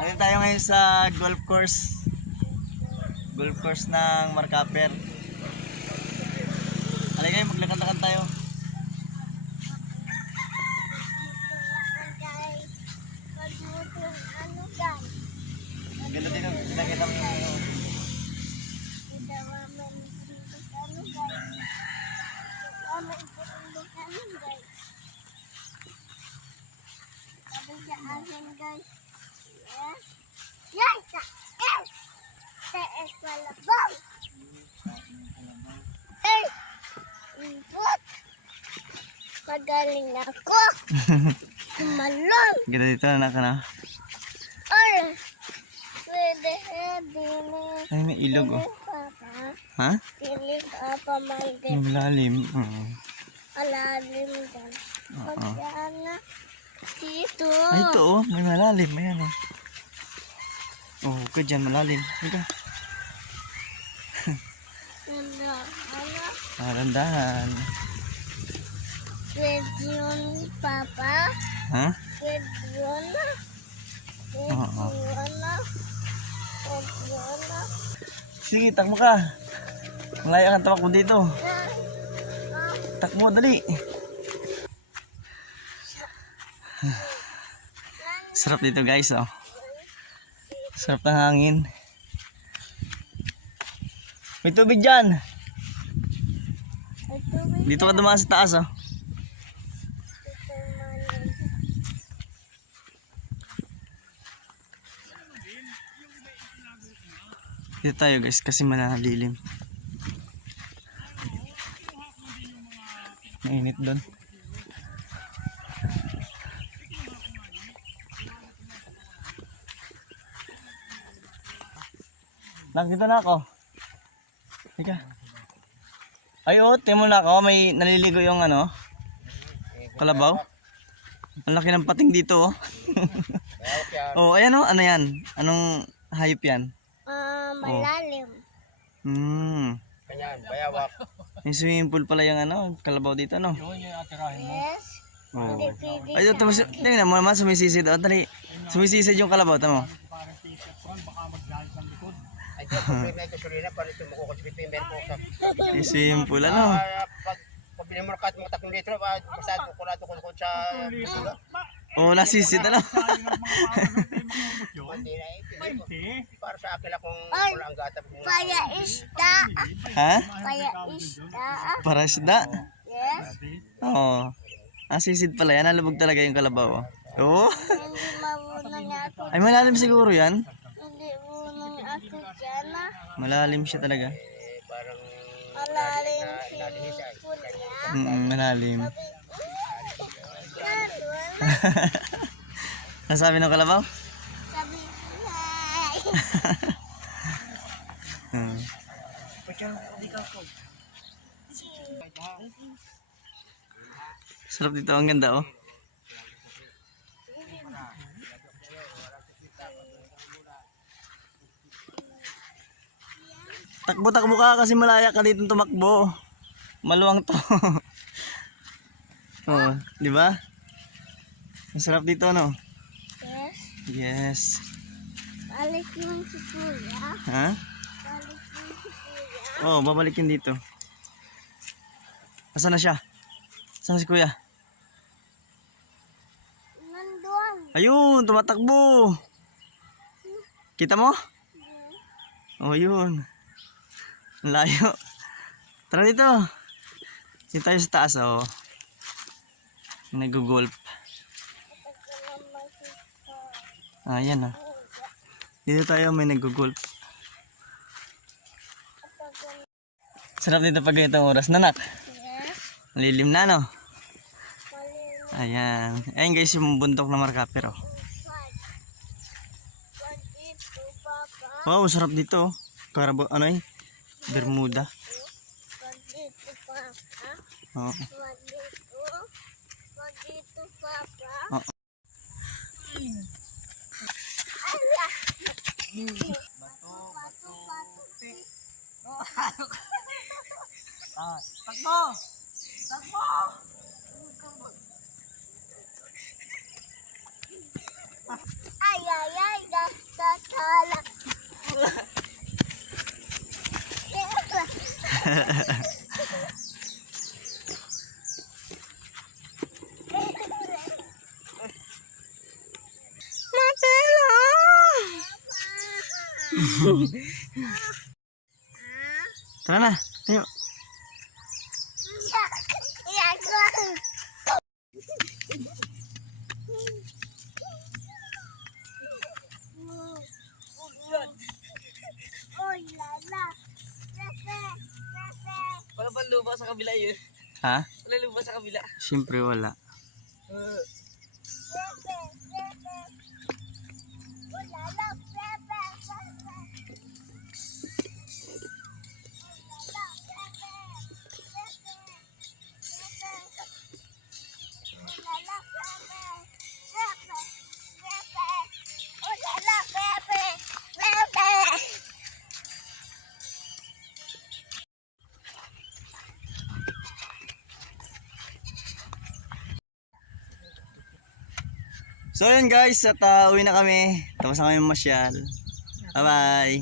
Ayun tayo ngayon sa golf course. Golf course ng Marcaper. Halika kayo, maglakad-lakad tayo. Ganda din ang nakita mo yung Magaling ako. Malong. ganda dito anak na. Ay, pwede din. Ay, may ilog oh. Papa, Ha? pili Papa Malgay. Yung malalim. Alalim dyan. Pagyan na dito. Ay, ito oh. May malalim. Ayan oh. Oh, ka dyan. Malalim. Halika. Ano? Marandahan. Pwede yun, Papa. Ha? Pwede yun. Oo. Pwede yun. Sige, takbo ka. Malaya kang tamak mo dito. Takbo, dali. Sarap dito guys oh. Sarap ng hangin. May tubig dyan. Dito ka dumaan sa taas oh. Dito tayo guys kasi malalilim. Mainit doon. Dito na ako. Teka. Ay oh, timo na ako. May naliligo yung ano. Kalabaw. Ang laki ng pating dito oh. Oh, ayan oh. Ano yan? Anong hayop yan? Malalim. Kanyan, bayawak. May swimming pool pala yung ano, kalabaw dito no. Yes. Oh. Hindi pwede Ay, ito tingnan mo naman sumisisid. Oh, dali. Sumisisid yung kalabaw, tamo. Ay, ito, problema ito, Surina, para ito makukutipipimber po sa... May swimming pool ano. Pag binimurkat mo 3 litro, pasado ko na ito kung sa... Oh, nasisid ano. Hindi na para sa akin akong kulang gatap. Kaya isda. Ha? Kaya isda. Para isda. Yes. Oo. Nasisid pala yan, nalubog talaga yung kalabaw. Oh. Hindi mabunong ako. Ay, malalim siguro yan. Hindi bunong ako dyan ah. Malalim siya talaga. Parang... Malalim si Pulya. Malalim. Yan, wala. Nasabi ng kalabaw? Sabi, hi. Sarap dito, ang ganda oh. Takbo-takbo ka kasi malaya ka dito tumakbo. Maluwang to. Oh, di ba? Masarap dito no? Yes. Yes. Balik yung si Kuya. Ha? Balik yung si Kuya. Oh, babalik yun dito. Asan na siya? Asan na si Kuya? Nandun. Ayun, tumatakbo. Kita mo? Oh, yun. Ang layo. Tara dito. Dito tayo sa taas, oh. Nag-golf. Ayan, oh. Dito tayo may nag-golf. Sarap dito pag ganitong oras, nanak. Yes. Lilim na, no? Malilim. Ayan. Ayan guys, yung bundok na Marcaper, oh. Dito, Papa. Wow, sarap dito, oh. Karabo, ano eh? Bermuda. Dito, Papa. Oo. Dito, Papa. Oo. Takbo! Takbo! Ay, ay, ay, natatala. Matela! Tara na, tayo. Oh, lala. Pepe, Pepe. Wala bang lupa sa kabila yun? Ha? Wala lupa sa kabila. Siyempre wala. Pepe, Pepe. Oh, lala, Pepe, Pepe. Oh, lala, Pepe, Pepe, Pepe. Oh, lala, Pepe, Pepe, Pepe. Oh, lala, Pepe, Pepe. So yun guys, at uwi na kami. Tapos na kami masyal. Bye bye.